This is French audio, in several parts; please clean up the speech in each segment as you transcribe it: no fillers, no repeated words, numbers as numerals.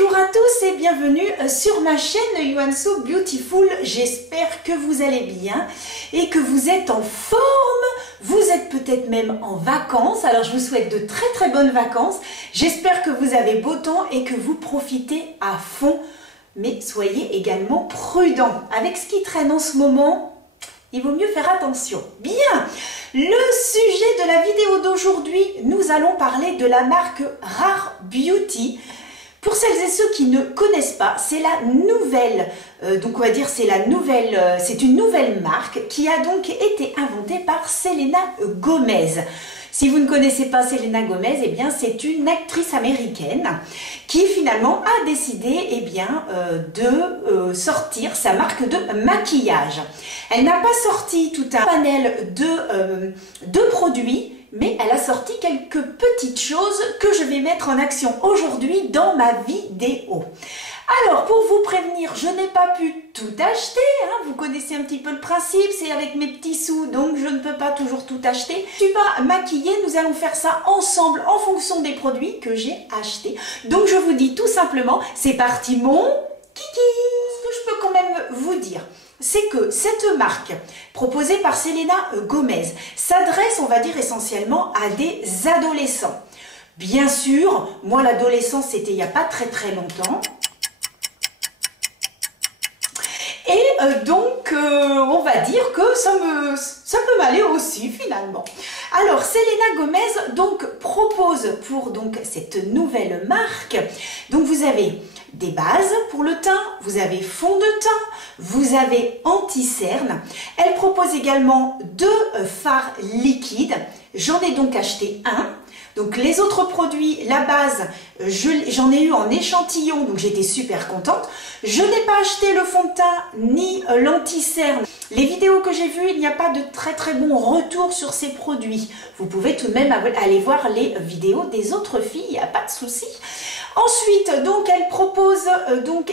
Bonjour à tous et bienvenue sur ma chaîne You and So Beautiful. J'espère que vous allez bien et que vous êtes en forme. Vous êtes peut-être même en vacances. Alors je vous souhaite de très bonnes vacances. J'espère que vous avez beau temps et que vous profitez à fond. Mais soyez également prudents. Avec ce qui traîne en ce moment, il vaut mieux faire attention. Bien, le sujet de la vidéo d'aujourd'hui, nous allons parler de la marque Rare Beauty. Pour celles et ceux qui ne connaissent pas, c'est la nouvelle, donc on va dire c'est une nouvelle marque qui a donc été inventée par Selena Gomez. Si vous ne connaissez pas Selena Gomez, eh bien c'est une actrice américaine qui finalement a décidé de sortir sa marque de maquillage. Elle n'a pas sorti tout un panel de produits, mais elle a sorti quelques petites choses que je vais mettre en action aujourd'hui dans ma vidéo. Alors, pour vous prévenir, je n'ai pas pu tout acheter, hein. Vous connaissez un petit peu le principe, c'est avec mes petits sous, donc je ne peux pas toujours tout acheter. Je ne suis pas maquillée, nous allons faire ça ensemble en fonction des produits que j'ai achetés. Donc je vous dis tout simplement, c'est parti mon kiki. Ce que je peux quand même vous dire, c'est que cette marque proposée par Selena Gomez s'adresse, on va dire, essentiellement à des adolescents. Bien sûr, moi l'adolescence c'était il n'y a pas très longtemps. Et donc, on va dire que ça peut m'aller aussi finalement. Alors, Selena Gomez donc propose pour cette nouvelle marque, donc vous avez des bases pour le teint, vous avez fond de teint, vous avez anti-cerne. Elle propose également deux fards liquides. J'en ai donc acheté un. Donc les autres produits, la base, j'en ai eu en échantillon, donc j'étais super contente. Je n'ai pas acheté le fond de teint ni l'anti-cerne. Les vidéos que j'ai vues, il n'y a pas de très bons retours sur ces produits. Vous pouvez tout de même aller voir les vidéos des autres filles, il n'y a pas de souci. Ensuite, donc elle propose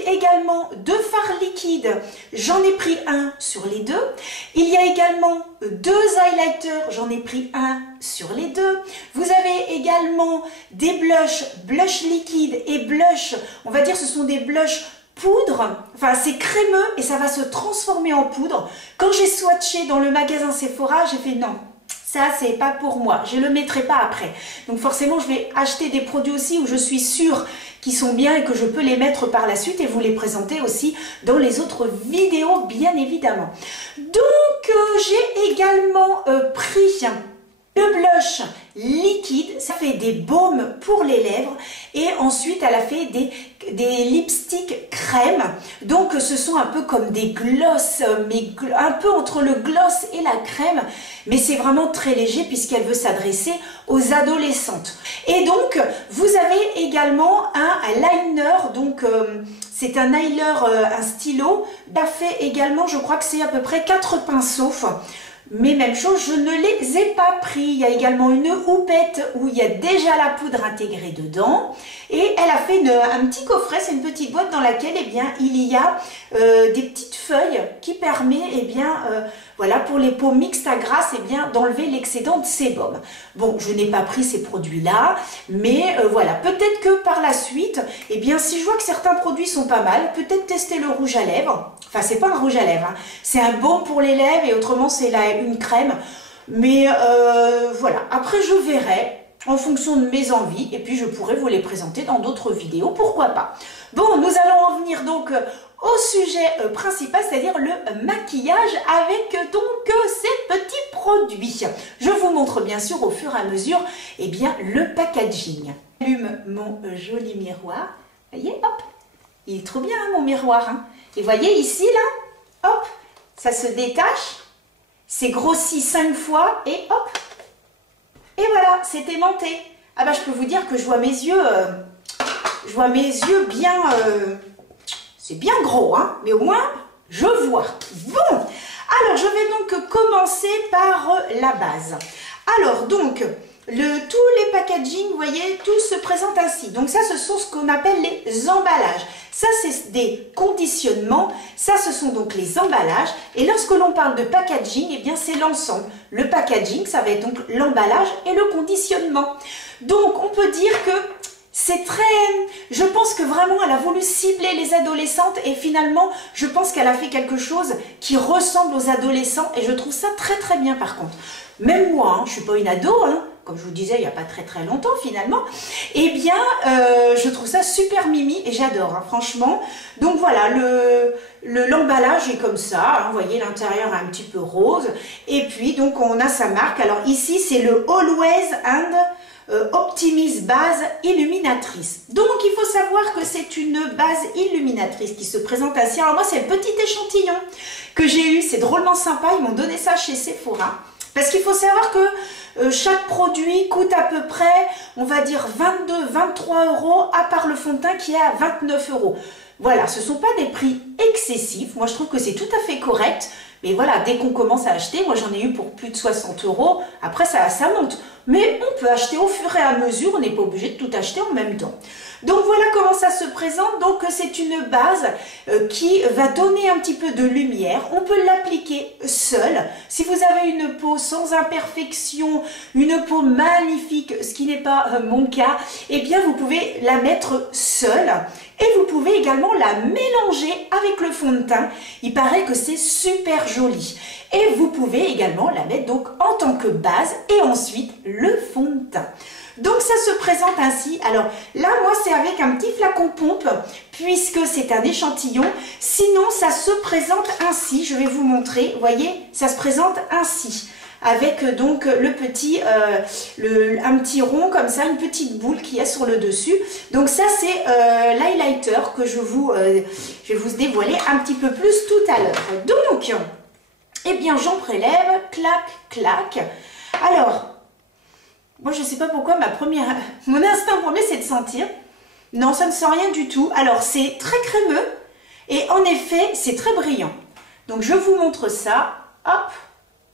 également deux fards liquides. J'en ai pris un sur les deux. Il y a également deux highlighters. J'en ai pris un sur les deux. Vous avez également des blush liquide et blush. On va dire ce sont des blushs poudre. Enfin, c'est crémeux et ça va se transformer en poudre. Quand j'ai swatché dans le magasin Sephora, j'ai fait non. Ça, c'est pas pour moi. Je le mettrai pas après. Donc forcément, je vais acheter des produits aussi où je suis sûre qu'ils sont bien et que je peux les mettre par la suite et vous les présenter aussi dans les autres vidéos, bien évidemment. Donc, j'ai également pris le blush liquide, ça fait des baumes pour les lèvres et ensuite elle a fait des lipsticks crème, donc ce sont un peu comme des gloss, mais un peu entre le gloss et la crème, mais c'est vraiment très léger puisqu'elle veut s'adresser aux adolescentes. Et donc vous avez également un liner, donc c'est un eyeliner, un stylo, ça fait également, je crois que c'est à peu près 4 pinceaux. Mais même chose, je ne les ai pas pris. Il y a également une houppette où il y a déjà la poudre intégrée dedans. Et elle a fait un petit coffret, c'est une petite boîte dans laquelle il y a des petites feuilles qui permet voilà, pour les peaux mixtes à grasse d'enlever l'excédent de sébum. Bon, je n'ai pas pris ces produits-là, mais voilà, peut-être que par la suite, si je vois que certains produits sont pas mal, peut-être tester le rouge à lèvres. Enfin, c'est pas un rouge à lèvres, hein. C'est un baume pour les lèvres et autrement c'est une crème. Mais voilà, après je verrai en fonction de mes envies et puis je pourrai vous les présenter dans d'autres vidéos, pourquoi pas. Bon, nous allons en venir donc au sujet principal, c'est-à-dire le maquillage avec ces petits produits. Je vous montre bien sûr au fur et à mesure le packaging. J'allume mon joli miroir. Vous voyez, hop, il est trop bien hein, mon miroir. Hein. Et vous voyez ici là, hop, ça se détache, c'est grossi 5 fois et hop, et voilà, c'est aimanté. Ah bah je peux vous dire que je vois mes yeux bien, c'est bien gros, hein, mais au moins je vois. Bon, alors je vais donc commencer par la base. Alors donc, tous les packaging, vous voyez, tout se présente ainsi. Donc ça, ce sont ce qu'on appelle les emballages. Ça, c'est des conditionnements. Ça, ce sont donc les emballages. Et lorsque l'on parle de packaging, c'est l'ensemble. Le packaging, ça va être donc l'emballage et le conditionnement. Donc, on peut dire que c'est très... Je pense que vraiment, elle a voulu cibler les adolescentes et finalement, je pense qu'elle a fait quelque chose qui ressemble aux adolescents et je trouve ça très très bien par contre. Même moi, hein, je ne suis pas une ado, hein, comme je vous disais il n'y a pas très longtemps finalement, eh bien, je trouve ça super mimi et j'adore, hein, franchement. Donc voilà, l'emballage est comme ça, hein, vous voyez l'intérieur est un petit peu rose et puis donc on a sa marque. Alors ici, c'est le Always and Optimise base illuminatrice. Donc il faut savoir que c'est une base illuminatrice qui se présente ainsi. Alors moi c'est le petit échantillon que j'ai eu, c'est drôlement sympa, ils m'ont donné ça chez Sephora. Parce qu'il faut savoir que chaque produit coûte à peu près, on va dire 22-23 euros, à part le fond de teint qui est à 29 euros. Voilà, ce ne sont pas des prix excessifs, moi je trouve que c'est tout à fait correct. Mais voilà, dès qu'on commence à acheter, moi j'en ai eu pour plus de 60 euros, après ça monte. Mais on peut acheter au fur et à mesure, on n'est pas obligé de tout acheter en même temps. Donc voilà comment ça se présente. Donc c'est une base qui va donner un petit peu de lumière. On peut l'appliquer seul. Si vous avez une peau sans imperfection, une peau magnifique, ce qui n'est pas mon cas, eh bien vous pouvez la mettre seule. Et vous pouvez également la mélanger avec le fond de teint. Il paraît que c'est super joli. Et vous pouvez également la mettre donc en tant que base et ensuite le fond de teint. Donc ça se présente ainsi. Alors là, moi, c'est avec un petit flacon pompe puisque c'est un échantillon. Sinon, ça se présente ainsi. Je vais vous montrer. Vous voyez, ça se présente ainsi. Avec donc le petit, un petit rond comme ça, une petite boule qui est sur le dessus. Donc ça c'est l'highlighter que je vais vous dévoiler un petit peu plus tout à l'heure. Donc, eh bien j'en prélève, clac, clac. Alors, moi je ne sais pas pourquoi mon instinct premier c'est de sentir. Non, ça ne sent rien du tout. Alors c'est très crémeux et en effet c'est très brillant. Donc je vous montre ça, hop.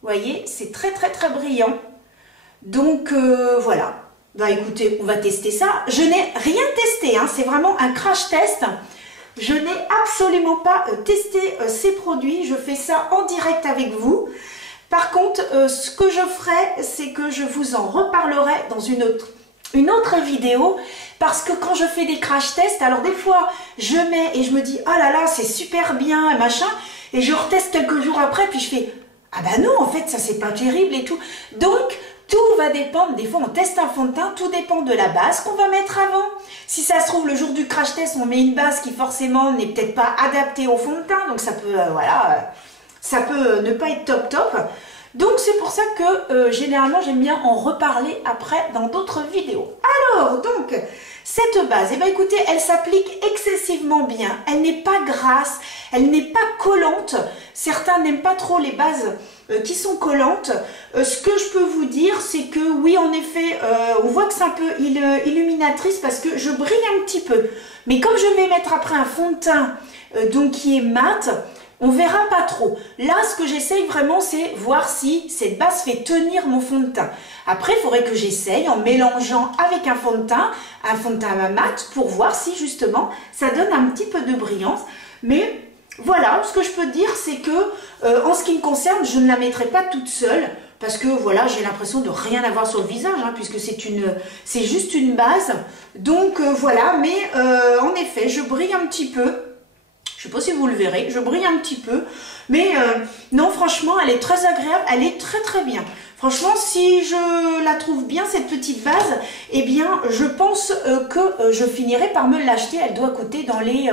Vous voyez, c'est très brillant. Donc voilà. Bah écoutez, on va tester ça. Je n'ai rien testé, hein. C'est vraiment un crash test. Je n'ai absolument pas testé ces produits. Je fais ça en direct avec vous. Par contre, ce que je ferai, c'est que je vous en reparlerai dans une autre vidéo. Parce que quand je fais des crash tests, alors des fois, je mets et je me dis, oh là là, c'est super bien, machin. Et je reteste quelques jours après, puis je fais... Ah bah non, en fait, ça c'est pas terrible et tout. Donc, tout va dépendre. Des fois, on teste un fond de teint, tout dépend de la base qu'on va mettre avant. Si ça se trouve, le jour du crash test, on met une base qui forcément n'est peut-être pas adaptée au fond de teint. Donc, ça peut, voilà, ça peut ne pas être top. Donc, c'est pour ça que généralement, j'aime bien en reparler après dans d'autres vidéos. Alors, donc... Cette base, eh bien, écoutez, elle s'applique excessivement bien. Elle n'est pas grasse, elle n'est pas collante. Certains n'aiment pas trop les bases qui sont collantes. Ce que je peux vous dire, c'est que oui, en effet, on voit que c'est un peu illuminatrice parce que je brille un petit peu. Mais comme je vais mettre après un fond de teint donc qui est mat, on verra pas trop. Là, ce que j'essaye vraiment, c'est voir si cette base fait tenir mon fond de teint. Après, il faudrait que j'essaye en mélangeant avec un fond de teint mat pour voir si justement ça donne un petit peu de brillance. Mais voilà, ce que je peux dire, c'est que en ce qui me concerne, je ne la mettrai pas toute seule. Parce que voilà, j'ai l'impression de rien avoir sur le visage, hein, puisque c'est juste une base. Donc voilà, mais en effet, je brille un petit peu. Je ne sais pas si vous le verrez, je brille un petit peu. Mais non, franchement, elle est très agréable, elle est très bien. Franchement, si je la trouve bien, cette petite base, eh bien, je pense que je finirai par me l'acheter. Elle doit coûter dans les...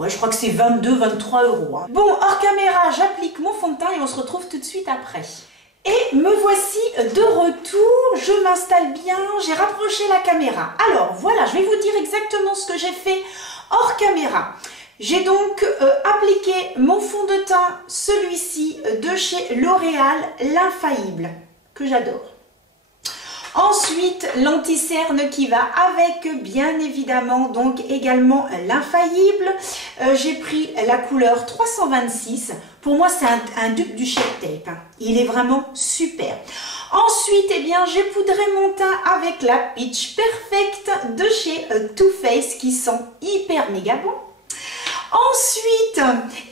ouais, je crois que c'est 22-23 euros. Hein. Bon, hors caméra, j'applique mon fond de teint et on se retrouve tout de suite après. Et me voici de retour, je m'installe bien, j'ai rapproché la caméra. Alors, voilà, je vais vous dire exactement ce que j'ai fait hors caméra. J'ai donc appliqué mon fond de teint, celui-ci de chez L'Oréal, l'Infaillible, que j'adore. Ensuite, l'anti-cerne qui va avec, bien évidemment, donc également l'Infaillible. J'ai pris la couleur 326. Pour moi, c'est un dupe du Shape Tape. Il est vraiment super. Ensuite, eh bien, j'ai poudré mon teint avec la Peach Perfect de chez Too Faced qui sent hyper méga bon. Ensuite,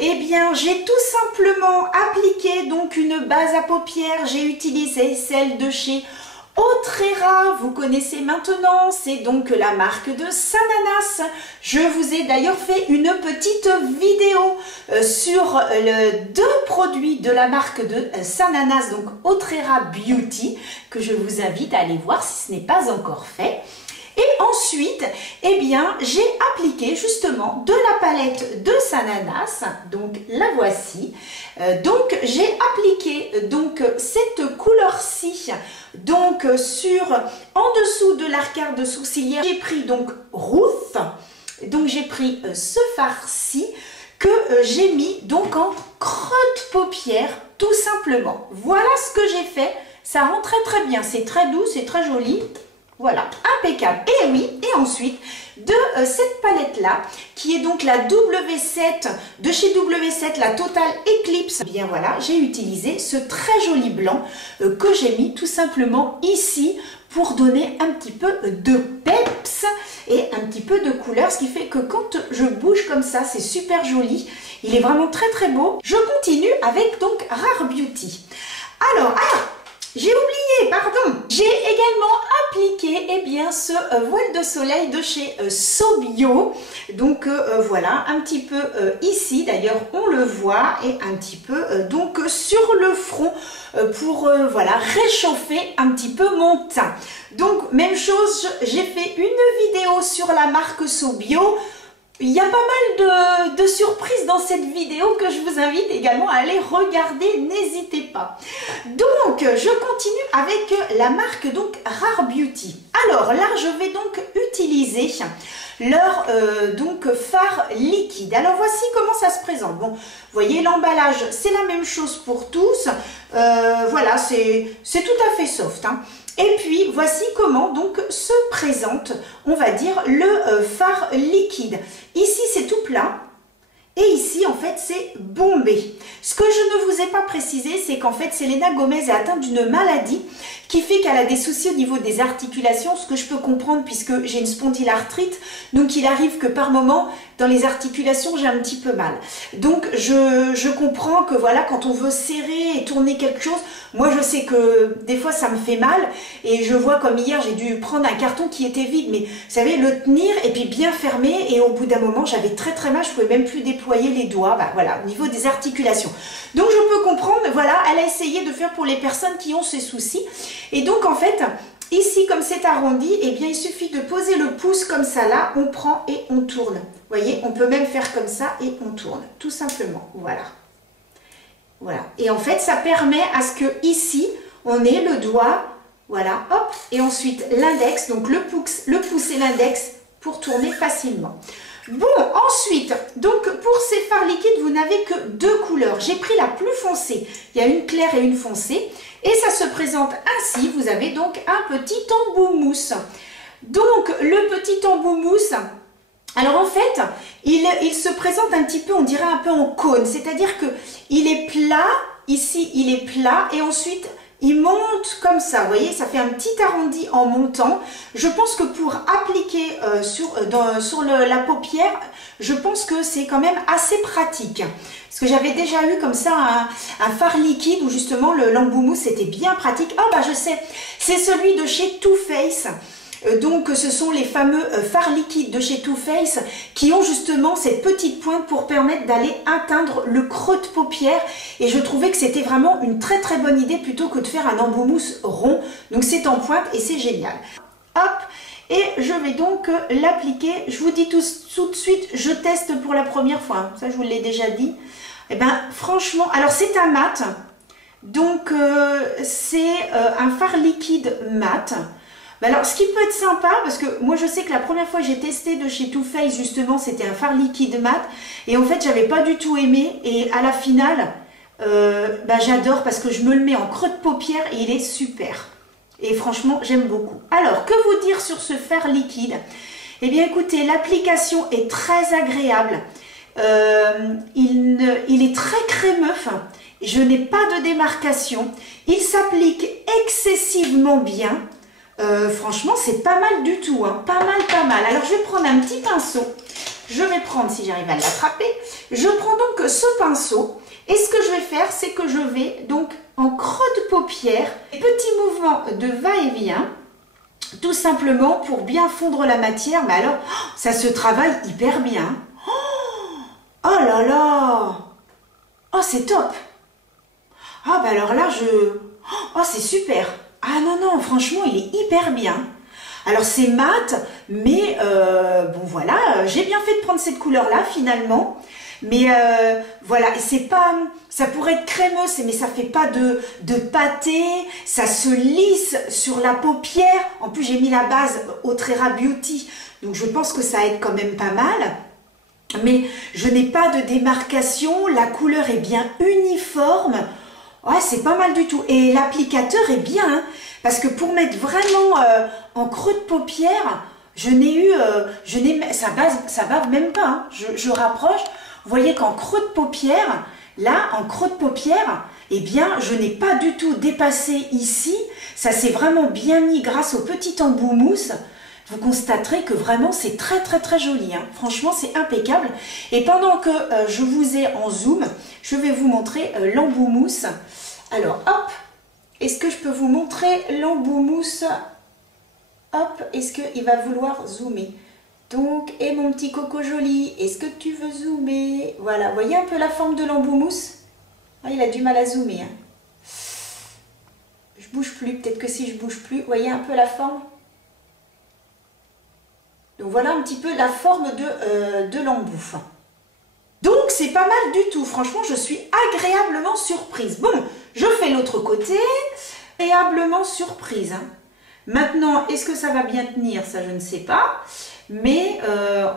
eh bien, j'ai tout simplement appliqué donc une base à paupières. J'ai utilisé celle de chez Otrera, vous connaissez maintenant, c'est donc la marque de Sananas. Je vous ai d'ailleurs fait une petite vidéo sur deux produits de la marque de Sananas, donc Otrera Beauty, que je vous invite à aller voir si ce n'est pas encore fait. Et ensuite, eh bien, j'ai appliqué justement de la palette de Sananas, donc la voici. Donc, j'ai appliqué donc cette couleur-ci, donc en dessous de l'arcade sourcilière. J'ai pris donc Ruth, donc j'ai pris ce fard-ci que j'ai mis donc en creux de paupière, tout simplement. Voilà ce que j'ai fait. Ça rend très très bien, c'est très doux, c'est très joli. Voilà, impeccable. Et oui, et ensuite, de cette palette-là, qui est donc la W7, de chez W7, la Total Eclipse, eh bien voilà, j'ai utilisé ce très joli blanc que j'ai mis tout simplement ici pour donner un petit peu de peps et un petit peu de couleur, ce qui fait que quand je bouge comme ça, c'est super joli. Il est vraiment très très beau. Je continue avec donc Rare Beauty. Alors, j'ai oublié, pardon. J'ai également appliqué eh bien, ce voile de soleil de chez Sobio. Donc voilà, un petit peu ici, d'ailleurs on le voit, et un petit peu donc sur le front pour voilà, réchauffer un petit peu mon teint. Donc même chose, j'ai fait une vidéo sur la marque Sobio. Il y a pas mal de surprises dans cette vidéo que je vous invite également à aller regarder, n'hésitez pas. Donc, je continue avec la marque donc Rare Beauty. Alors là, je vais donc utiliser leur donc fard liquide. Alors voici comment ça se présente. Bon, vous voyez l'emballage, c'est la même chose pour tous. Voilà, c'est tout à fait soft, hein. Et puis, voici comment donc se présente, on va dire, le fard liquide. Ici, c'est tout plat. Et ici, en fait, c'est bombé. Ce que je ne vous ai pas précisé, c'est qu'en fait, Selena Gomez est atteinte d'une maladie qui fait qu'elle a des soucis au niveau des articulations, ce que je peux comprendre puisque j'ai une spondylarthrite. Donc, il arrive que par moment, dans les articulations, j'ai un petit peu mal. Donc, je comprends que voilà, quand on veut serrer et tourner quelque chose, moi, je sais que des fois, ça me fait mal. Et je vois comme hier, j'ai dû prendre un carton qui était vide. Mais vous savez, le tenir et puis bien fermer. Et au bout d'un moment, j'avais très très mal. Je ne pouvais même plus déployer les doigts. Bah, voilà, au niveau des articulations. Donc, je peux comprendre. Voilà, elle a essayé de faire pour les personnes qui ont ces soucis. Et donc, en fait, ici, comme c'est arrondi, eh bien, il suffit de poser le pouce comme ça là. On prend et on tourne. Vous voyez, on peut même faire comme ça et on tourne. Tout simplement. Voilà. Voilà. Et en fait, ça permet à ce que ici, on ait le doigt, voilà, hop, et ensuite l'index, donc le pouce et l'index pour tourner facilement. Bon, ensuite, donc pour ces fards liquides, vous n'avez que deux couleurs. J'ai pris la plus foncée. Il y a une claire et une foncée. Et ça se présente ainsi. Vous avez donc un petit embout mousse. Donc, le petit embout mousse... Alors en fait, il se présente un petit peu, on dirait un peu en cône, c'est-à-dire qu'il est plat, ici il est plat et ensuite il monte comme ça, vous voyez, ça fait un petit arrondi en montant. Je pense que pour appliquer sur la paupière, je pense que c'est quand même assez pratique. Parce que j'avais déjà eu comme ça un fard liquide où justement l'embout mousse était bien pratique. Ah bah je sais, c'est celui de chez Too Faced. Donc ce sont les fameux fards liquides de chez Too Faced qui ont justement cette petite pointe pour permettre d'aller atteindre le creux de paupière, et je trouvais que c'était vraiment une très très bonne idée plutôt que de faire un embout mousse rond. Donc c'est en pointe et c'est génial. Hop, et je vais donc l'appliquer. Je vous dis tout de suite, je teste pour la première fois, hein. Ça je vous l'ai déjà dit. Et ben franchement, alors c'est un mat, donc c'est un fard liquide mat. Alors, ce qui peut être sympa, parce que moi je sais que la première fois que j'ai testé de chez Too Faced, justement, c'était un fard liquide mat. Et en fait, j'avais pas du tout aimé. Et à la finale, j'adore parce que je me le mets en creux de paupière et il est super. Et franchement, j'aime beaucoup. Alors, que vous dire sur ce fard liquide? Eh bien, écoutez, l'application est très agréable. Il est très crémeux. Je n'ai pas de démarcation. Il s'applique excessivement bien. Franchement, c'est pas mal du tout, hein. Pas mal. Alors, je vais prendre un petit pinceau. Je vais prendre, si j'arrive à l'attraper, je prends donc ce pinceau. Et ce que je vais faire, c'est que je vais donc en creux de paupière, petit mouvement de va-et-vient, tout simplement pour bien fondre la matière. Mais alors, ça se travaille hyper bien. Oh là là! Oh, c'est top! Ah, bah alors là, oh, c'est super! Ah non, non, franchement, il est hyper bien. Alors, c'est mat, mais bon, voilà, j'ai bien fait de prendre cette couleur-là, finalement. Mais voilà, c'est pas, ça pourrait être crémeux, mais ça fait pas de pâté, ça se lisse sur la paupière. En plus, j'ai mis la base Autrera Beauty, donc je pense que ça aide quand même pas mal. Mais je n'ai pas de démarcation, la couleur est bien uniforme. Ouais, c'est pas mal du tout. Et l'applicateur est bien, hein, parce que pour mettre vraiment en creux de paupière, ça bave même pas. Hein. Je rapproche. Vous voyez qu'en creux de paupière, là, en creux de paupière, eh bien, je n'ai pas du tout dépassé ici. Ça s'est vraiment bien mis grâce au petit embout mousse. Vous constaterez que vraiment, c'est très, très, très joli. Hein. Franchement, c'est impeccable. Et pendant que je vous ai en zoom, je vais vous montrer l'embout mousse. Alors, hop, est-ce que je peux vous montrer l'embout mousse? Hop, est-ce qu'il va vouloir zoomer? Donc, et mon petit coco joli, est-ce que tu veux zoomer? Voilà, vous voyez un peu la forme de l'embout mousse? Ah, il a du mal à zoomer. Hein. Je bouge plus, peut-être que si je bouge plus, vous voyez un peu la forme? Donc voilà un petit peu la forme de l'embout. Donc c'est pas mal du tout, franchement je suis agréablement surprise. Bon, je fais l'autre côté, agréablement surprise. Hein. Maintenant, est-ce que ça va bien tenir? Ça je ne sais pas. Mais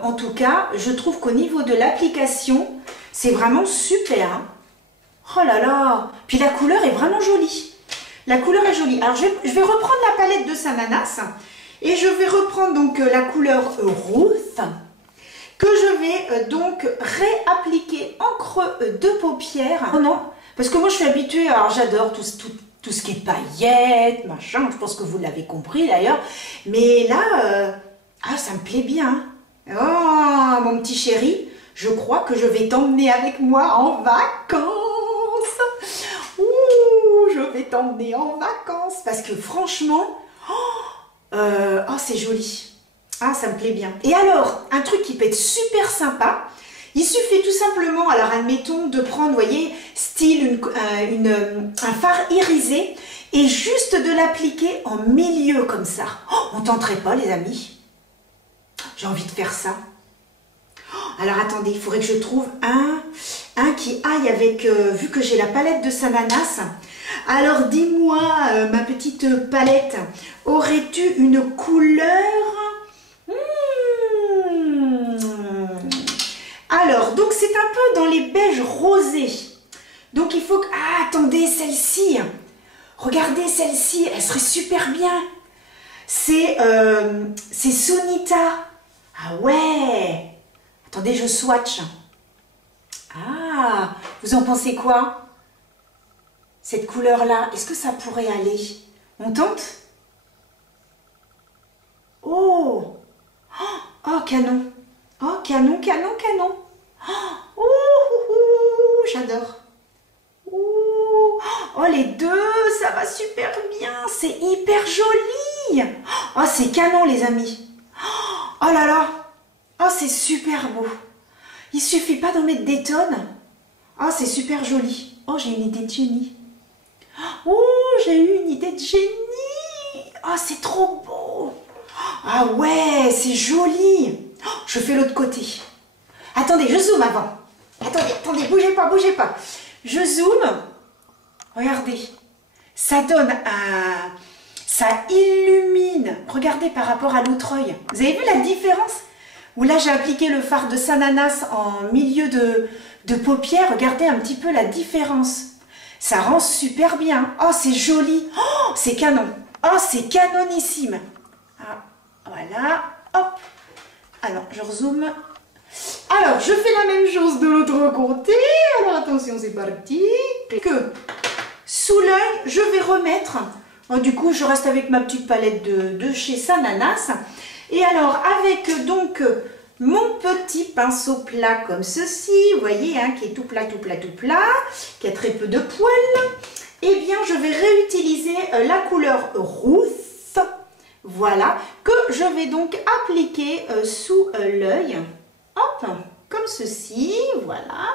en tout cas, je trouve qu'au niveau de l'application, c'est vraiment super. Hein. Oh là là! Puis la couleur est vraiment jolie. La couleur est jolie. Alors je vais reprendre la palette de Sananas. Et je vais reprendre donc la couleur rose que je vais donc réappliquer en creux de paupière. Oh non, parce que moi je suis habituée, alors j'adore tout ce qui est paillettes, machin, je pense que vous l'avez compris d'ailleurs. Mais là, ça me plaît bien. Oh mon petit chéri, je crois que je vais t'emmener avec moi en vacances. Ouh, je vais t'emmener en vacances parce que franchement... oh, c'est joli. Ah, ça me plaît bien. Et alors, un truc qui peut être super sympa, il suffit tout simplement, alors admettons, de prendre, vous voyez, style un fard irisé et juste de l'appliquer en milieu comme ça. Oh, on tenterait pas, les amis? J'ai envie de faire ça. Oh, alors, attendez, il faudrait que je trouve un qui aille avec, vu que j'ai la palette de Sananas. Alors, dis-moi, ma petite palette, aurais-tu une couleur? Alors, donc c'est un peu dans les beiges rosés. Donc, il faut que... Ah, attendez, celle-ci. Regardez, celle-ci, elle serait super bien. C'est Sonita. Ah ouais. Attendez, je swatch. Ah, vous en pensez quoi? Cette couleur-là, est-ce que ça pourrait aller? On tente? Oh! Oh, canon! Oh, canon, canon, canon! Oh, j'adore! Oh, les deux, ça va super bien! C'est hyper joli! Oh, c'est canon, les amis! Oh là là! Oh, c'est super beau! Il suffit pas d'en mettre des tonnes. Oh, c'est super joli! Oh, j'ai une idée de génie! Oh, j'ai eu une idée de génie! Oh, c'est trop beau! Ah ouais, c'est joli! Oh, je fais l'autre côté. Attendez, je zoome avant. Attendez, bougez pas, bougez pas. Je zoome. Regardez. Ça donne un... Ça illumine. Regardez par rapport à l'autre œil. Vous avez vu la différence? Où là, j'ai appliqué le fard de Sananas en milieu de paupière. Regardez un petit peu la différence. Ça rend super bien. Oh, c'est joli. Oh, c'est canon. Oh, c'est canonissime. Ah, voilà. Hop. Alors, je rezoome. Alors, je fais la même chose de l'autre côté. Alors, attention, c'est parti. Que sous l'œil, je vais remettre. Oh, du coup, je reste avec ma petite palette de chez Sananas. Et alors, avec donc mon petit pinceau plat comme ceci, vous voyez, hein, qui est tout plat, tout plat, tout plat, qui a très peu de poils. eh bien je vais réutiliser la couleur rousse, voilà, que je vais donc appliquer sous l'œil, hop, comme ceci, voilà.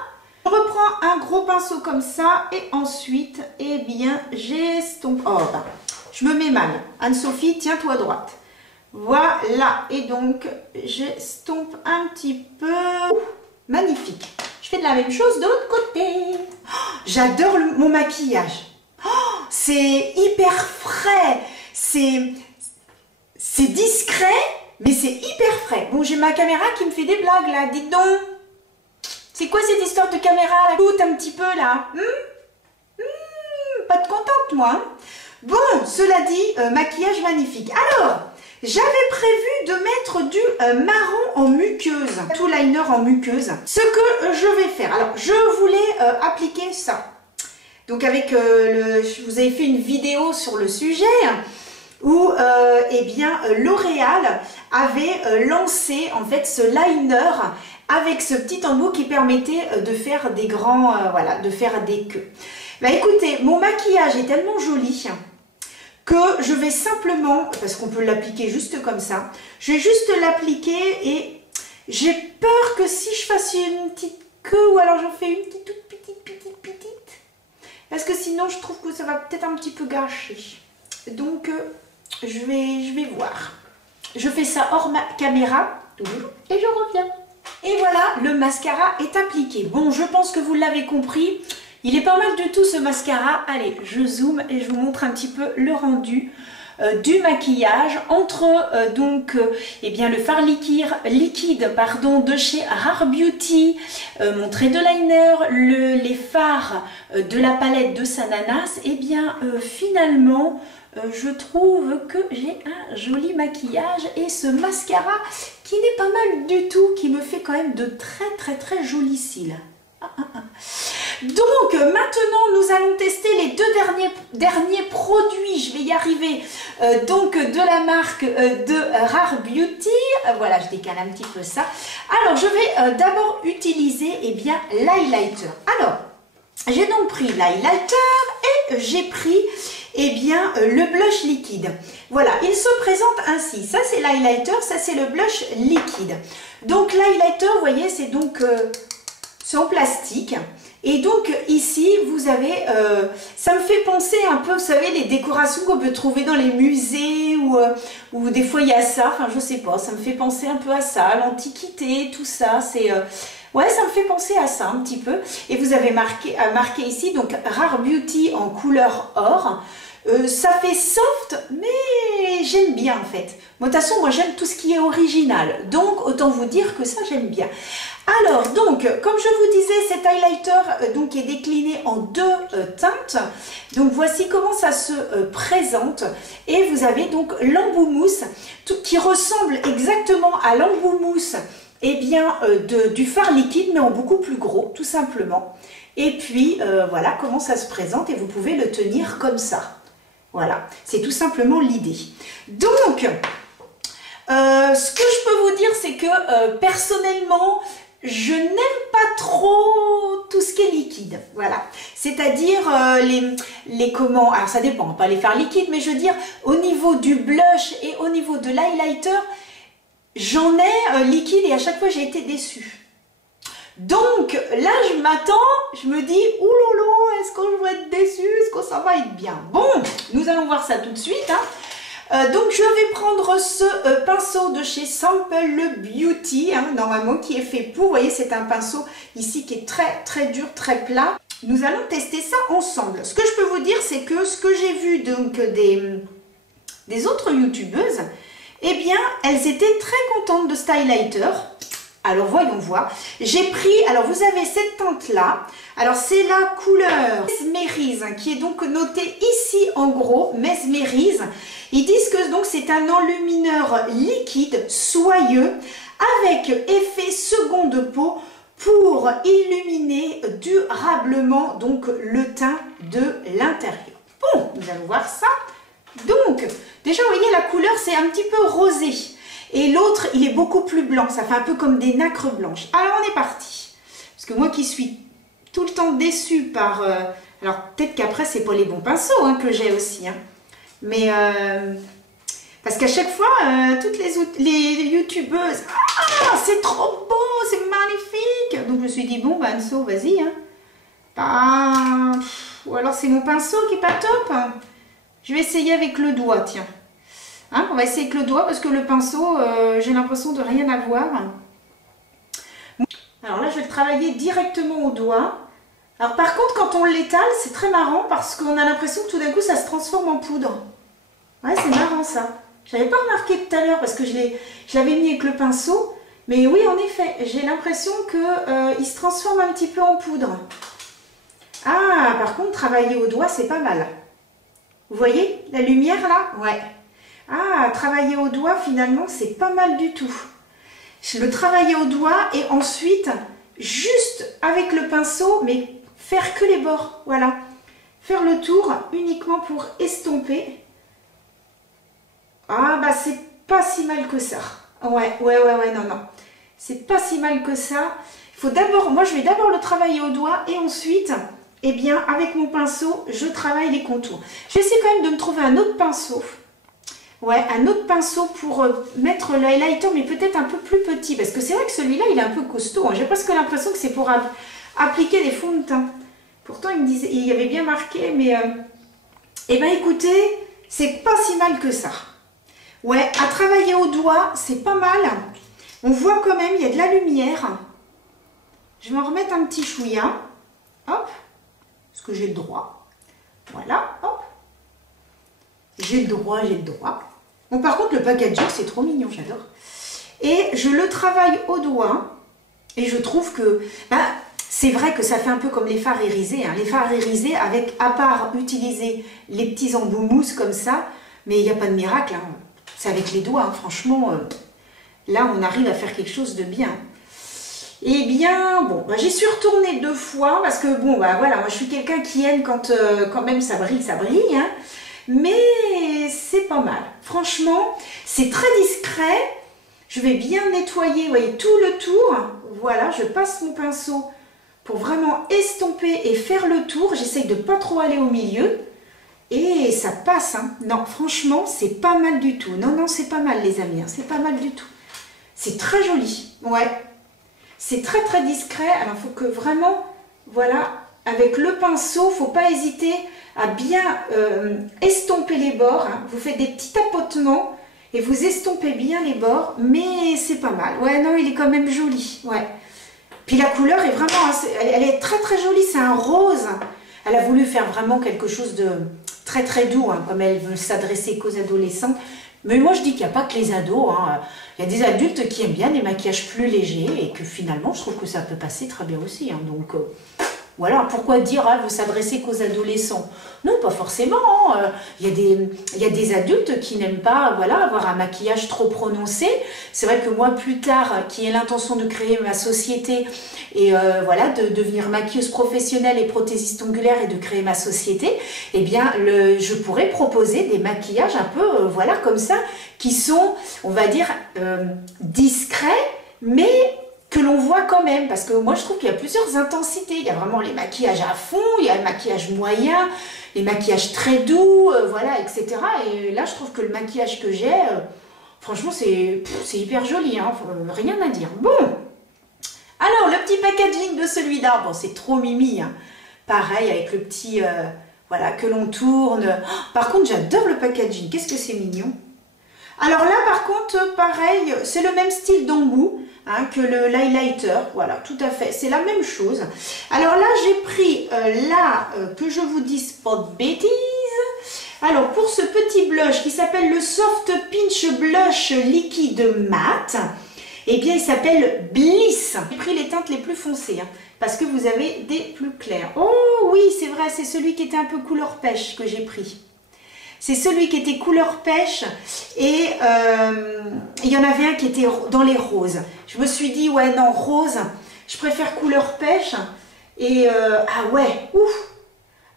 Je reprends un gros pinceau comme ça et ensuite, eh bien, j'estompe. Oh, bah, je me mets mal. Anne-Sophie, tiens-toi droite. Voilà, et donc, j'estompe un petit peu. Magnifique. Je fais de la même chose de l'autre côté. Oh, j'adore mon maquillage. Oh, c'est hyper frais. C'est discret, mais c'est hyper frais. Bon, j'ai ma caméra qui me fait des blagues là, dites donc. C'est quoi cette histoire de caméra là? Tout un petit peu là. Pas de contente moi. Hein. Bon, cela dit, maquillage magnifique. Alors, j'avais prévu de mettre du marron en muqueuse, tout liner en muqueuse. Ce que je vais faire, alors je voulais appliquer ça. Donc avec je vous avais fait une vidéo sur le sujet où eh bien L'Oréal avait lancé en fait ce liner avec ce petit embout qui permettait de faire des grands, voilà, de faire des queues. Bah écoutez, mon maquillage est tellement joli que je vais simplement, parce qu'on peut l'appliquer juste comme ça, je vais juste l'appliquer et j'ai peur que si je fasse une petite queue ou alors j'en fais une toute petite, parce que sinon je trouve que ça va peut-être un petit peu gâcher. Donc je vais voir. Je fais ça hors caméra et je reviens. Et voilà, le mascara est appliqué. Bon, je pense que vous l'avez compris. Il est pas mal du tout ce mascara. Allez, je zoome et je vous montre un petit peu le rendu du maquillage entre eh bien le fard liquide pardon, de chez Rare Beauty, mon trait de liner, les fards de la palette de Sananas. Et bien finalement je trouve que j'ai un joli maquillage et ce mascara qui n'est pas mal du tout, qui me fait quand même de très jolis cils. Donc maintenant nous allons tester les deux derniers produits, je vais y arriver, donc de la marque de Rare Beauty. Voilà, je décale un petit peu ça. Alors je vais d'abord utiliser eh bien l'highlighter. Alors j'ai donc pris l'highlighter et j'ai pris eh bien le blush liquide. Voilà, il se présente ainsi. Ça c'est l'highlighter, ça c'est le blush liquide. Donc l'highlighter, vous voyez, c'est donc c'est en plastique. Et donc ici, vous avez, ça me fait penser un peu, vous savez, les décorations qu'on peut trouver dans les musées ou des fois il y a ça, enfin je sais pas, ça me fait penser un peu à ça, l'antiquité, tout ça, c'est... ouais, ça me fait penser à ça un petit peu. Et vous avez marqué ici, donc Rare Beauty en couleur or. Ça fait soft, mais j'aime bien en fait. Bon, de toute façon, moi j'aime tout ce qui est original. Donc, autant vous dire que ça, j'aime bien. Alors, donc, comme je vous disais, cet highlighter donc, est décliné en deux teintes. Donc, voici comment ça se présente. Et vous avez donc l'embout mousse qui ressemble exactement à l'embout mousse eh bien, du fard liquide, mais en beaucoup plus gros, tout simplement. Et puis, voilà comment ça se présente. Et vous pouvez le tenir comme ça. Voilà, c'est tout simplement l'idée. Donc, ce que je peux vous dire, c'est que personnellement, je n'aime pas trop tout ce qui est liquide. Voilà, c'est-à-dire comment, alors ça dépend, pas les fards liquides, mais je veux dire, au niveau du blush et au niveau de l'highlighter, j'en ai liquide et à chaque fois j'ai été déçue. Donc là je m'attends, je me dis oulolo, est-ce que je vais être déçue, est-ce que ça va être bien? Bon, nous allons voir ça tout de suite. Hein. Donc je vais prendre ce pinceau de chez Sample Beauty, hein, normalement qui est fait pour, vous voyez c'est un pinceau ici qui est très dur, très plat. Nous allons tester ça ensemble. Ce que je peux vous dire c'est que ce que j'ai vu donc des autres youtubeuses, eh bien elles étaient très contentes de ce highlighter. Alors voyons voir, j'ai pris, alors vous avez cette teinte là, alors c'est la couleur Mesmerise qui est donc notée ici en gros, Mesmerise. Ils disent que donc c'est un enlumineur liquide, soyeux, avec effet seconde peau pour illuminer durablement donc le teint de l'intérieur. Bon, nous allons voir ça. Donc, déjà vous voyez la couleur c'est un petit peu rosé. Et l'autre, il est beaucoup plus blanc. Ça fait un peu comme des nacres blanches. Alors, on est parti. Parce que moi qui suis tout le temps déçue par Alors peut-être qu'après c'est pas les bons pinceaux hein, que j'ai aussi. Hein. Mais parce qu'à chaque fois, toutes les youtubeuses, ah c'est trop beau, c'est magnifique. Donc je me suis dit bon, bah Anso, vas-y. Hein. Bah, ou alors c'est mon pinceau qui est pas top. Hein. Je vais essayer avec le doigt, tiens. Hein, on va essayer avec le doigt parce que le pinceau, j'ai l'impression de rien avoir. Alors là, je vais le travailler directement au doigt. Alors par contre, quand on l'étale, c'est très marrant parce qu'on a l'impression que tout d'un coup, ça se transforme en poudre. Ouais, c'est marrant ça. Je n'avais pas remarqué tout à l'heure parce que je l'avais mis avec le pinceau. Mais oui, en effet, j'ai l'impression qu'il se transforme un petit peu en poudre. Ah, par contre, travailler au doigt, c'est pas mal. Vous voyez la lumière là? Ouais. Ah, travailler au doigt, finalement, c'est pas mal du tout. Je le travailler au doigt et ensuite, juste avec le pinceau, mais faire que les bords. Voilà. Faire le tour uniquement pour estomper. Ah, bah, c'est pas si mal que ça. Ouais, non. C'est pas si mal que ça. Il faut d'abord, moi, je vais d'abord le travailler au doigt et ensuite, eh bien, avec mon pinceau, je travaille les contours. Je vais essayer quand même de me trouver un autre pinceau. Ouais, un autre pinceau pour mettre le highlighter, mais peut-être un peu plus petit. Parce que c'est vrai que celui-là, il est un peu costaud. Hein. J'ai presque l'impression que c'est pour appliquer des fonds de teint. Pourtant, il me disait, il y avait bien marqué, mais... eh bien, écoutez, c'est pas si mal que ça. Ouais, à travailler au doigt, c'est pas mal. On voit quand même, il y a de la lumière. Je vais en remettre un petit chouïa. Hop. Parce que j'ai le droit. Voilà, hop. J'ai le droit. Bon, par contre, le packaging, c'est trop mignon, j'adore. Et je le travaille au doigt. Et je trouve que... Bah, c'est vrai que ça fait un peu comme les fards irisés. Hein. Les fards irisés, avec, à part utiliser les petits embouts mousse comme ça, mais il n'y a pas de miracle. Hein. C'est avec les doigts, hein. Franchement. Là, on arrive à faire quelque chose de bien. Eh bien, bon, bah, j'y suis retournée 2 fois parce que, bon, bah voilà, moi je suis quelqu'un qui aime quand même ça brille, hein. Mais c'est pas mal. Franchement, c'est très discret. Je vais bien nettoyer, vous voyez, tout le tour. Voilà, je passe mon pinceau pour vraiment estomper et faire le tour. J'essaye de pas trop aller au milieu. Et ça passe, hein. Non, franchement, c'est pas mal du tout. Non, c'est pas mal, les amis, hein. C'est pas mal du tout. C'est très joli, ouais. C'est très très discret. Alors, il faut que vraiment, voilà, avec le pinceau, il ne faut pas hésiter à bien estomper les bords. Hein. Vous faites des petits tapotements et vous estompez bien les bords, mais c'est pas mal. Ouais, non, il est quand même joli, ouais. Puis la couleur est vraiment, elle est très très jolie, c'est un rose. Elle a voulu faire vraiment quelque chose de très très doux, hein, comme elle veut s'adresser qu'aux adolescents. Mais moi je dis qu'il n'y a pas que les ados, hein. Il y a des adultes qui aiment bien des maquillages plus légers et que finalement je trouve que ça peut passer très bien aussi. Hein. Donc voilà, pourquoi dire vous s'adressez qu'aux adolescents? Non, pas forcément. Hein. Il y a des adultes qui n'aiment pas avoir un maquillage trop prononcé. C'est vrai que moi plus tard, qui ai l'intention de créer ma société et de devenir maquilleuse professionnelle et prothésiste ongulaire et de créer ma société, eh bien je pourrais proposer des maquillages un peu comme ça, qui sont, on va dire, discrets, mais que l'on voit quand même, parce que moi je trouve qu'il y a plusieurs intensités. Il y a vraiment les maquillages à fond, il y a le maquillage moyen, les maquillages très doux, etc. Et là je trouve que le maquillage que j'ai, franchement c'est hyper joli, hein, rien à dire. Bon, alors le petit packaging de celui-là, bon c'est trop mimi, hein. Pareil avec le petit, que l'on tourne. Oh, par contre j'adore le packaging, qu'est-ce que c'est mignon. Alors là par contre pareil, c'est le même style d'embout, hein, que le highlighter, voilà, tout à fait, c'est la même chose. Alors là j'ai pris, que je vous dise pas de bêtises, alors pour ce petit blush qui s'appelle le Soft Pinch Blush Liquide Mat, eh bien il s'appelle Bliss. J'ai pris les teintes les plus foncées, hein, parce que vous avez des plus clairs. Oh oui c'est vrai, c'est celui qui était un peu couleur pêche que j'ai pris. C'est celui qui était couleur pêche et il y en avait un qui était dans les roses. Je me suis dit, ouais, non, rose, je préfère couleur pêche. Et ah ouais, ouf.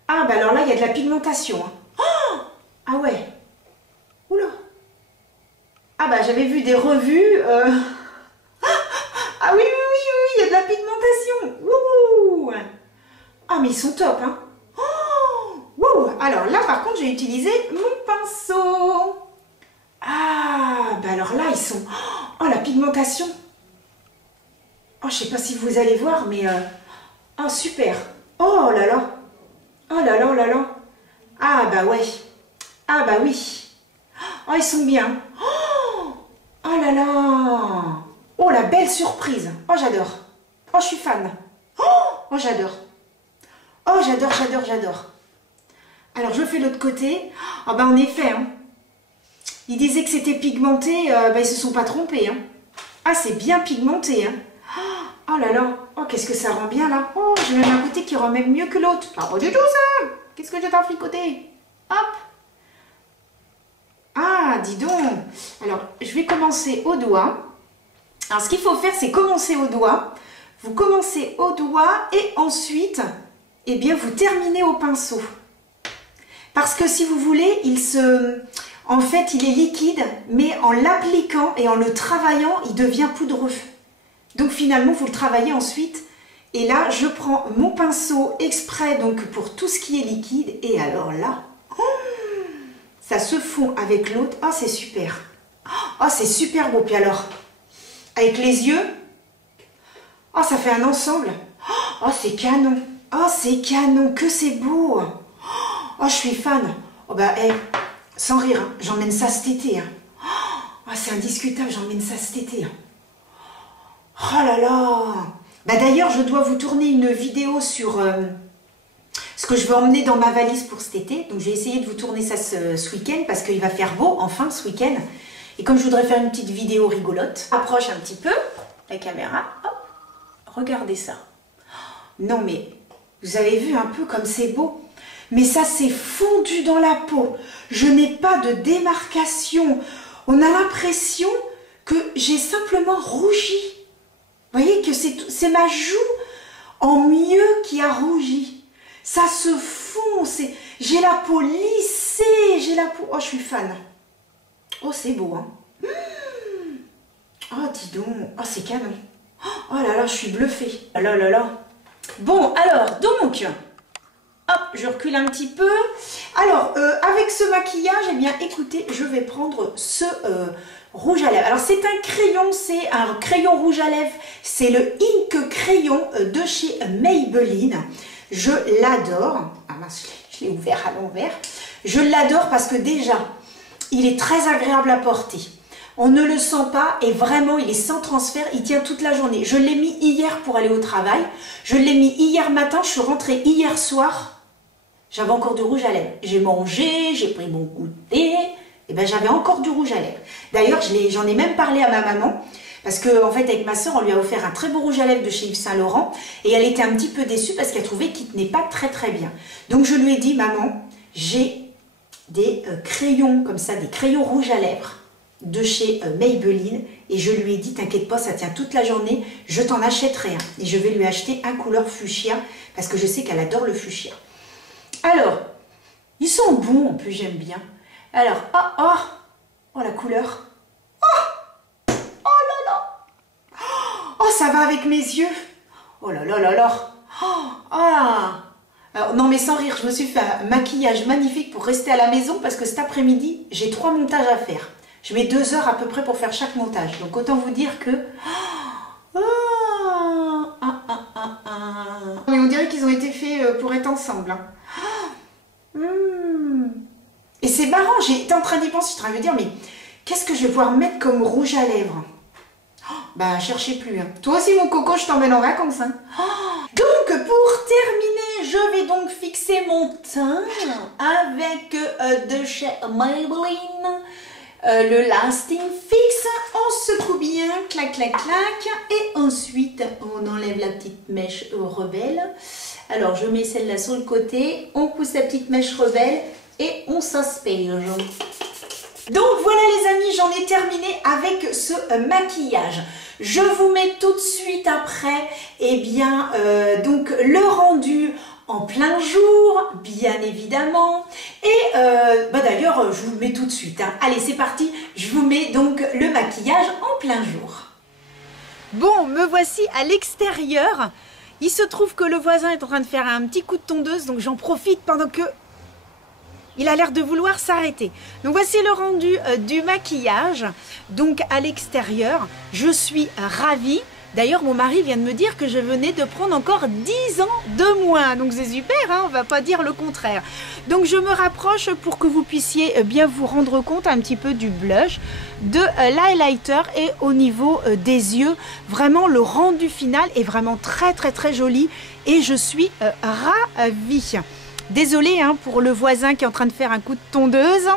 Ah, bah alors là, il y a de la pigmentation. Hein. Oh, ah ouais. Oula. Ah bah j'avais vu des revues. Ah oui, il y a de la pigmentation. Ouh. Ah, mais ils sont top, hein. Oh, Alors là, par contre, j'ai utilisé mon pinceau. Ah, bah alors là, ils sont... Oh, la pigmentation. Oh, je sais pas si vous allez voir, mais... Oh, super. Oh là là. Oh là là, oh là là. Ah, bah ouais. Ah, bah oui. Oh, ils sont bien. Oh là là. Oh, la belle surprise. Oh, j'adore. Oh, je suis fan. Oh, j'adore. Oh, j'adore, j'adore, j'adore. Alors, je fais l'autre côté. Ah, bah en effet, hein. Ils disaient que c'était pigmenté, bah, ils se sont pas trompés. Hein. Ah, c'est bien pigmenté. Hein. Oh là là, oh, qu'est-ce que ça rend bien là. Oh, j'ai même un côté qui rend même mieux que l'autre. Ah, pas du tout ça. Qu'est-ce que j'ai dans le côté. Hop. Ah, dis donc. Alors, je vais commencer au doigt. Alors, ce qu'il faut faire, c'est commencer au doigt. Vous commencez au doigt et ensuite, eh bien, vous terminez au pinceau. Parce que si vous voulez, en fait, il est liquide, mais en l'appliquant et en le travaillant, il devient poudreux. Donc finalement, vous le travaillez ensuite. Et là, je prends mon pinceau exprès donc pour tout ce qui est liquide. Et alors là, ça se fond avec l'autre. Oh, c'est super. Oh, c'est super beau. Puis alors, avec les yeux, oh, ça fait un ensemble. Oh, c'est canon. Oh, c'est canon. Que c'est beau. Oh, je suis fan. Oh, bah, sans rire, hein, j'emmène ça cet été. Hein. Oh, c'est indiscutable, j'emmène ça cet été. Hein. Oh là là. Bah, d'ailleurs, je dois vous tourner une vidéo sur ce que je vais emmener dans ma valise pour cet été. Donc, je vais essayer de vous tourner ça ce week-end parce qu'il va faire beau, enfin, ce week-end. Et comme je voudrais faire une petite vidéo rigolote, approche un petit peu la caméra. Hop, regardez ça. Non, mais vous avez vu un peu comme c'est beau. Mais ça s'est fondu dans la peau. Je n'ai pas de démarcation. On a l'impression que j'ai simplement rougi. Vous voyez que c'est ma joue en mieux qui a rougi. Ça se fond. J'ai la peau lissée. J'ai la peau... Oh, je suis fan. Oh, c'est beau, hein. Oh, dis donc. Oh, c'est canon. Oh là là, je suis bluffée. Oh là là là. Bon, alors, donc... Hop, je recule un petit peu. Alors, avec ce maquillage, eh bien, écoutez, je vais prendre ce rouge à lèvres. Alors, c'est un crayon rouge à lèvres. C'est le Ink Crayon de chez Maybelline. Je l'adore. Ah mince, je l'ai ouvert à l'envers. Je l'adore parce que déjà, il est très agréable à porter. On ne le sent pas et vraiment, il est sans transfert. Il tient toute la journée. Je l'ai mis hier pour aller au travail. Je l'ai mis hier matin. Je suis rentrée hier soir. J'avais encore du rouge à lèvres. J'ai mangé, j'ai pris mon goûter, et ben j'avais encore du rouge à lèvres. D'ailleurs, j'en ai même parlé à ma maman, parce que en fait, avec ma soeur, on lui a offert un très beau rouge à lèvres de chez Yves Saint Laurent, et elle était un petit peu déçue parce qu'elle trouvait qu'il tenait pas très très bien. Donc je lui ai dit, maman, j'ai des crayons comme ça, des crayons rouges à lèvres de chez Maybelline, et je lui ai dit, t'inquiète pas, ça tient toute la journée, je t'en achèterai un. Et je vais lui acheter un couleur fuchsia, parce que je sais qu'elle adore le fuchsia. Alors, ils sont bons en plus, j'aime bien. Alors, oh la couleur. Oh là là. Oh, ça va avec mes yeux. Oh là là là là. Alors, non mais sans rire, je me suis fait un maquillage magnifique pour rester à la maison parce que cet après-midi, j'ai 3 montages à faire. Je mets 2 heures à peu près pour faire chaque montage. Donc autant vous dire que... Mais on dirait qu'ils ont été faits pour être ensemble. Hein. Et c'est marrant, j'étais en train d'y penser, je suis en train de me dire, mais qu'est-ce que je vais pouvoir mettre comme rouge à lèvres? Bah, cherchez plus. Hein. Toi aussi, mon coco, je t'emmène en vacances. Hein. Donc, pour terminer, je vais donc fixer mon teint avec de chez Maybelline, le Lasting Fix. On secoue bien, clac, clac, clac. Et ensuite, on enlève la petite mèche rebelle. Alors, je mets celle-là sur le côté, on pousse la petite mèche rebelle et on s'asperge. Donc voilà les amis, j'en ai terminé avec ce maquillage. Je vous mets tout de suite après, eh bien, donc le rendu en plein jour, bien évidemment. Et bah d'ailleurs, je vous le mets tout de suite. Hein. Allez, c'est parti, je vous mets donc le maquillage en plein jour. Bon, me voici à l'extérieur. Il se trouve que le voisin est en train de faire un petit coup de tondeuse, donc j'en profite pendant que il a l'air de vouloir s'arrêter. Donc voici le rendu du maquillage. Donc à l'extérieur, je suis ravie. D'ailleurs, mon mari vient de me dire que je venais de prendre encore 10 ans de moins. Donc c'est super, hein, on ne va pas dire le contraire. Donc je me rapproche pour que vous puissiez bien vous rendre compte un petit peu du blush, de l'highlighter et au niveau des yeux. Vraiment, le rendu final est vraiment très très très joli et je suis ravie. Désolée hein, pour le voisin qui est en train de faire un coup de tondeuse.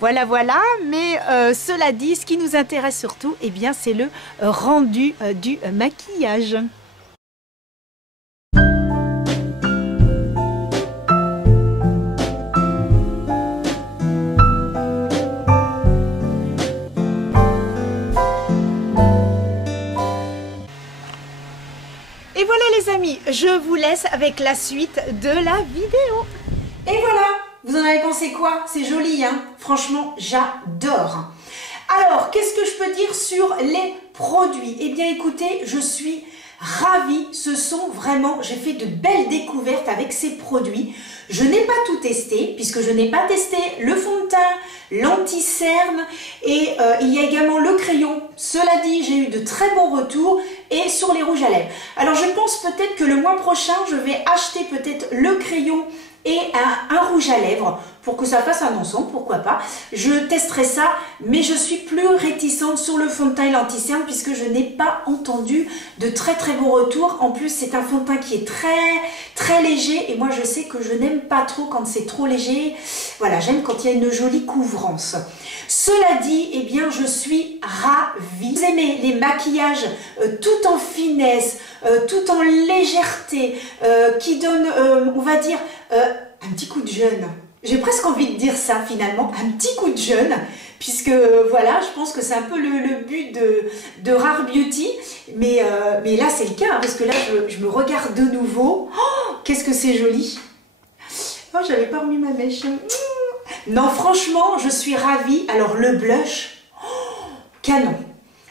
Voilà, voilà, mais cela dit, ce qui nous intéresse surtout, eh bien, c'est le rendu du maquillage. Et voilà les amis, je vous laisse avec la suite de la vidéo. Et voilà! Vous en avez pensé quoi? C'est joli, hein? Franchement, j'adore. Alors, qu'est-ce que je peux dire sur les produits? Eh bien, écoutez, je suis ravie. Ce sont vraiment, j'ai fait de belles découvertes avec ces produits. Je n'ai pas tout testé, puisque je n'ai pas testé le fond de teint, l'anti-cerne et il y a également le crayon. Cela dit, j'ai eu de très bons retours et sur les rouges à lèvres. Alors, je pense peut-être que le mois prochain, je vais acheter peut-être le crayon et un rouge à lèvres pour que ça fasse un ensemble, pourquoi pas. Je testerai ça, mais je suis plus réticente sur le fond de teint et l'anti-cerne puisque je n'ai pas entendu de très très bons retours. En plus, c'est un fond de teint qui est très léger et moi je sais que je n'aime pas trop quand c'est trop léger. Voilà, j'aime quand il y a une jolie couvrance. Cela dit, eh bien, je suis ravie. Vous aimez les maquillages tout en finesse, tout en légèreté, qui donnent, on va dire, un petit coup de jeune. J'ai presque envie de dire ça finalement, un petit coup de jeune, puisque voilà, je pense que c'est un peu le but de Rare Beauty, mais là c'est le cas, hein, parce que là je me regarde de nouveau. Oh, qu'est-ce que c'est joli! Oh, j'avais pas remis ma mèche. Non, franchement, je suis ravie. Alors le blush, oh, canon.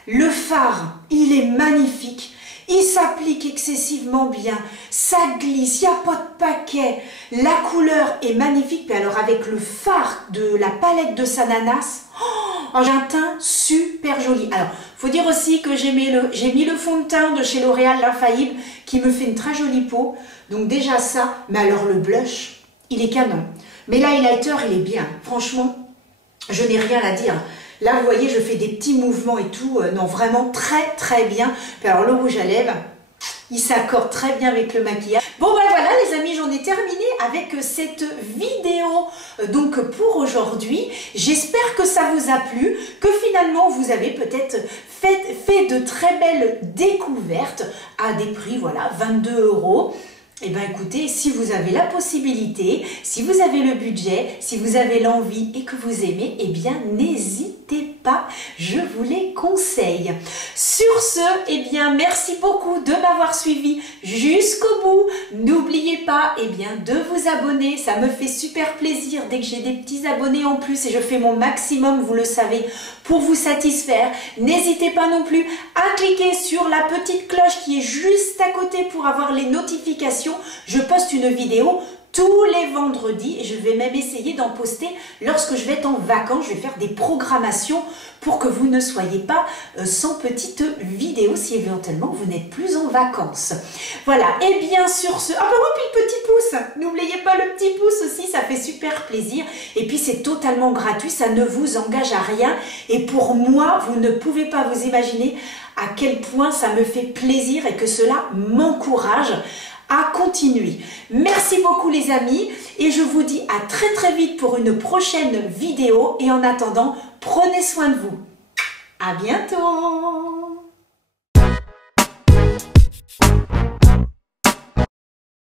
Le fard, il est magnifique. Il s'applique excessivement bien, ça glisse, il n'y a pas de paquet, la couleur est magnifique. Puis alors avec le fard de la palette de Sananas, oh, j'ai un teint super joli. Alors, faut dire aussi que j'ai mis le fond de teint de chez L'Oréal, l'Infaillible, qui me fait une très jolie peau. Donc déjà ça, mais alors le blush, il est canon. Mais l'highlighter, il est bien. Franchement, je n'ai rien à dire. Là, vous voyez, je fais des petits mouvements et tout. Non, vraiment très bien. Puis alors, le rouge à lèvres, il s'accorde très bien avec le maquillage. Bon, ben voilà, les amis, j'en ai terminé avec cette vidéo. Donc, pour aujourd'hui, j'espère que ça vous a plu, que finalement, vous avez peut-être fait de très belles découvertes à des prix, voilà, 22 €. Eh bien écoutez, si vous avez la possibilité, si vous avez le budget, si vous avez l'envie et que vous aimez, eh bien n'hésitez pas, je vous les conseille. Sur ce, eh bien merci beaucoup de m'avoir suivi jusqu'au bout. N'oubliez pas eh bien, de vous abonner, ça me fait super plaisir dès que j'ai des petits abonnés en plus et je fais mon maximum, vous le savez, pour vous satisfaire. N'hésitez pas non plus à cliquer sur la petite cloche qui est juste à côté pour avoir les notifications. Je poste une vidéo tous les vendredis et je vais même essayer d'en poster lorsque je vais être en vacances. Je vais faire des programmations pour que vous ne soyez pas sans petite vidéo si éventuellement vous n'êtes plus en vacances. Voilà, et bien sur ce... Ah bah oui, puis le petit pouce, n'oubliez pas le petit pouce aussi, ça fait super plaisir. Et puis c'est totalement gratuit, ça ne vous engage à rien. Et pour moi, vous ne pouvez pas vous imaginer à quel point ça me fait plaisir et que cela m'encourage à continuer. Merci beaucoup les amis et je vous dis à très vite pour une prochaine vidéo et en attendant, prenez soin de vous. À bientôt.